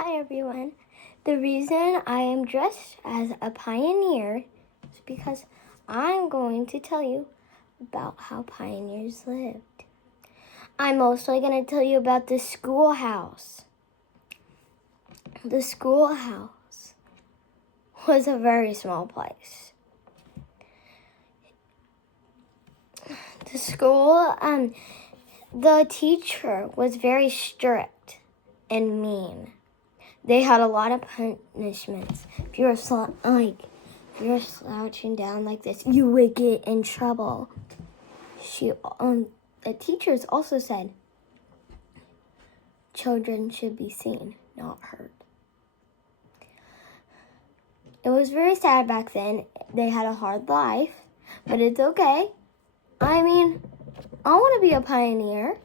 Hi everyone. The reason I am dressed as a pioneer is because I'm going to tell you about how pioneers lived. I'm also going to tell you about the schoolhouse. The schoolhouse was a very small place. The teacher was very strict and mean. They had a lot of punishments. If you were slouching down like this, you would get in trouble. The teachers also said children should be seen, not heard. It was very sad back then. They had a hard life, but it's okay. I mean, I want to be a pioneer.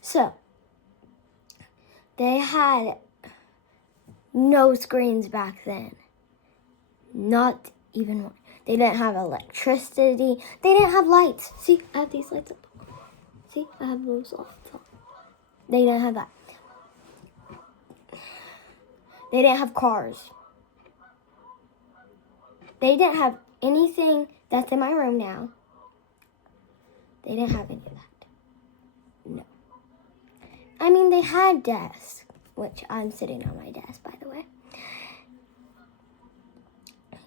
So, they had no screens back then. Not even one. They didn't have electricity. They didn't have lights. See, I have these lights up. See, I have those lights on. They didn't have that. They didn't have cars. They didn't have anything that's in my room now. They didn't have any of that. No. I mean, they had desks, which I'm sitting on my desk, by the way.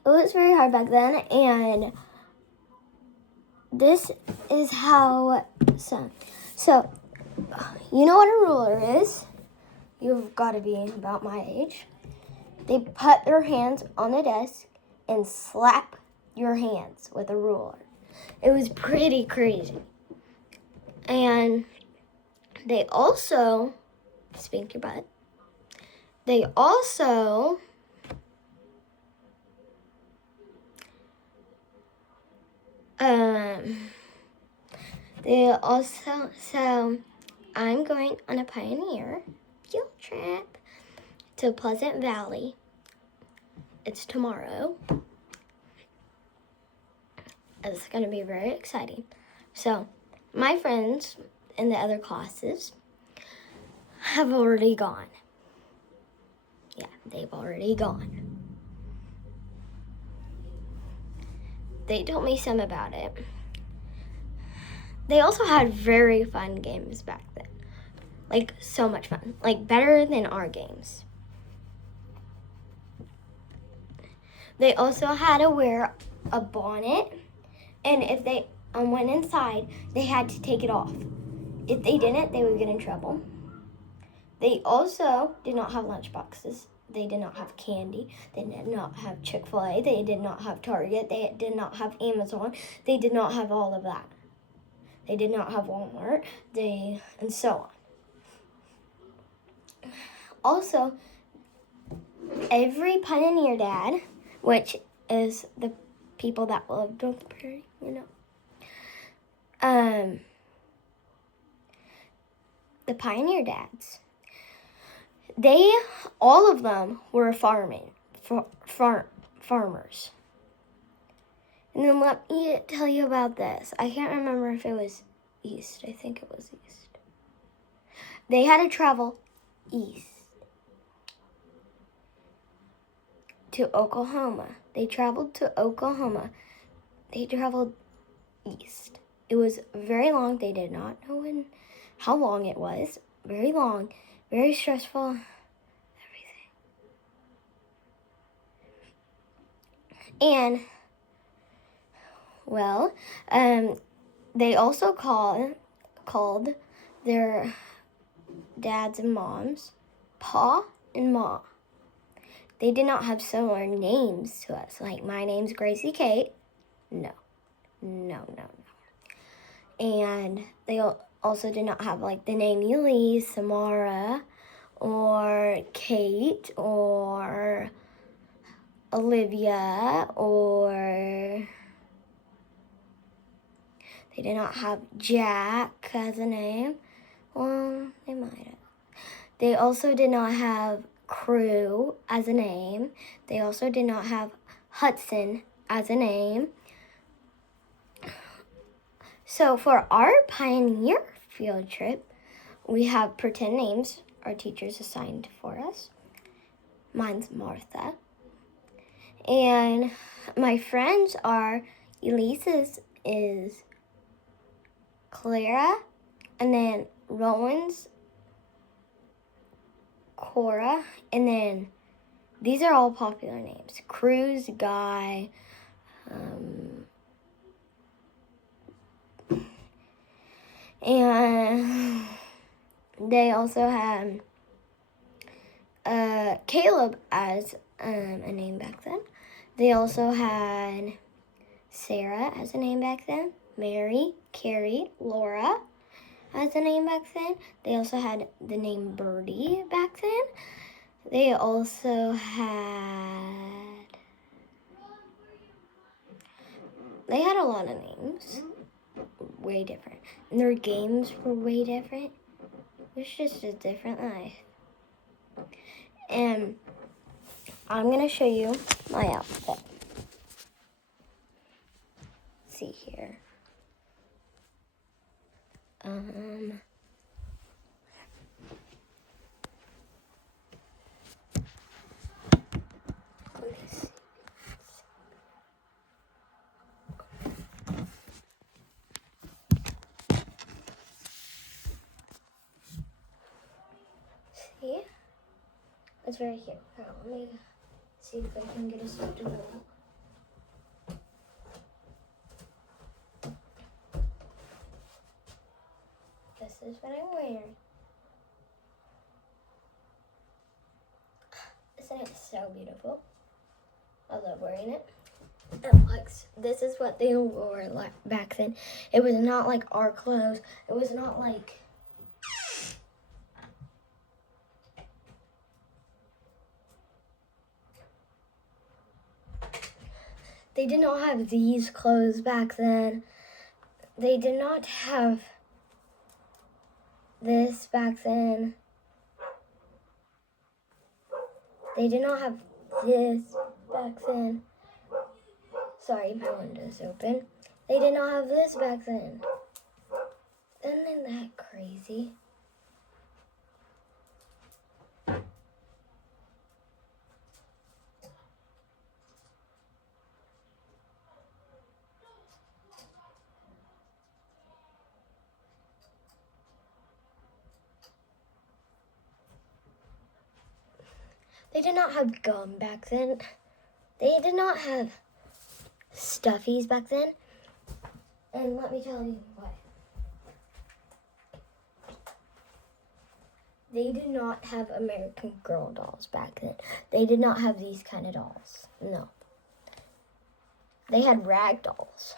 It was very hard back then, and this is how So, you know what a ruler is? You've got to be about my age. They put their hands on the desk and slap your hands with a ruler. It was pretty crazy. And they also spank your butt. They also so I'm going on a pioneer field trip to Pleasant Valley. It's tomorrow. It's going to be very exciting. So, my friends in the other classes have already gone. Yeah, they've already gone. They told me some about it. They also had very fun games back then. Like, so much fun. Like, better than our games. They also had to wear a bonnet. And if they went inside, they had to take it off. If they didn't, they would get in trouble. They also did not have lunch boxes. They did not have candy. They did not have Chick-fil-A. They did not have Target. They did not have Amazon. They did not have all of that. They did not have Walmart. And so on. Also, every pioneer dad, which is the people that lived on the prairie, the pioneer dads, all of them were farmers. And then let me tell you about this. I can't remember if it was east. I think it was east. They had to travel east to Oklahoma. They traveled to Oklahoma. They traveled east. It was very long. They did not know how long it was. Very long. Very stressful. Everything. And, well, they also called their dads and moms Pa and Ma. They did not have similar names to us. Like, my name's Gracie Kate. No. And they also did not have, like, the name Elise, Samara, or Kate, or Olivia, or they did not have Jack as a name. Well, they might have. They also did not have Crew as a name. They also did not have Hudson as a name. So for our pioneer field trip, we have pretend names. our teachers assigned for us. Mine's Martha. And my friends are, Elise's is Clara, and then Rowan's Cora, and then these are all popular names. Cruz, Guy, and they also had Caleb as a name back then. They also had Sarah as a name back then. Mary, Carrie, Laura as a name back then. They also had the name Birdie back then. They also had a lot of names. Way different. And their games were way different. It was just a different life. And I'm going to show you my outfit. Let's see here. Let me see. See? It's very cute. Now, let me see if I can get a start to roll. This is what I'm wearing. Isn't it so beautiful? I love wearing it. And like, this is what they wore like back then. It was not like our clothes. It was not like they did not have these clothes back then. They did not have this back then. They did not have this back then. Sorry, my window's open. They did not have this back then. Isn't that crazy? They did not have gum back then. They did not have stuffies back then. And let me tell you what. They did not have American Girl dolls back then. They did not have these kind of dolls. No. They had rag dolls.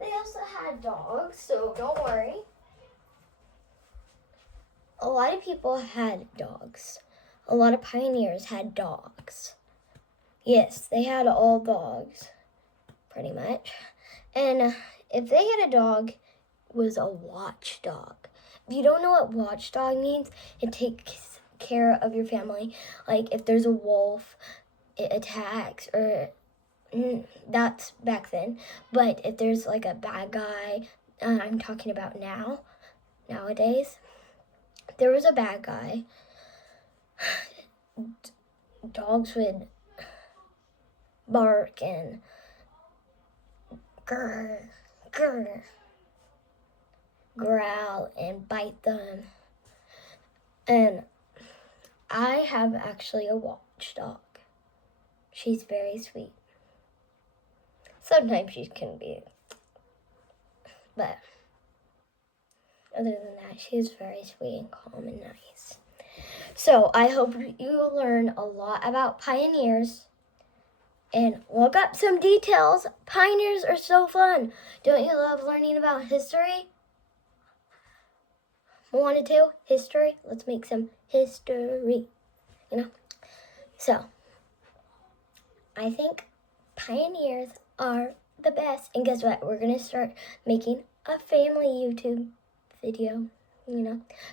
They also had dogs, so don't worry. A lot of people had dogs. A lot of pioneers had dogs. Yes, they had all dogs, pretty much. And if they had a dog, it was a watchdog. If you don't know what watchdog means, it takes care of your family. Like if there's a wolf, it attacks, or that's back then. But if there's like a bad guy, I'm talking about nowadays, if there was a bad guy, dogs would bark and grr, grr, growl and bite them. And I have actually a watchdog. She's very sweet. Sometimes she can be, but other than that, she's very sweet and calm and nice. So I hope you learn a lot about pioneers and look up some details. Pioneers are so fun. Don't you love learning about history? 1 and 2, history. Let's make some history, So, I think pioneers are the best. And guess what? We're going to start making a family YouTube video,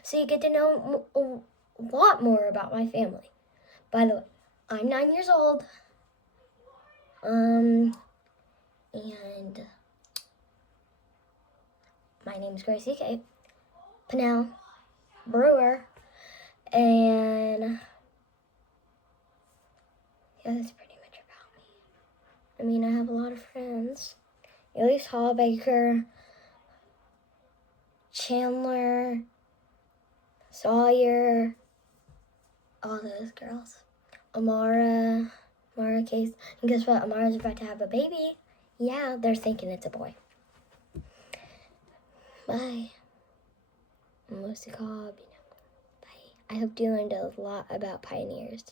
So you get to know a lot more about my family. By the way, I'm 9 years old. And my name is Gracie K. Pennell Brewer. And yeah, that's pretty much about me. I mean, I have a lot of friends. Elise Hallbaker, Chandler, Sawyer, all those girls. Amara Case. And guess what? Amara's about to have a baby. Yeah, they're thinking it's a boy. Bye. Melissa Cobb. Bye. I hope you learned a lot about pioneers.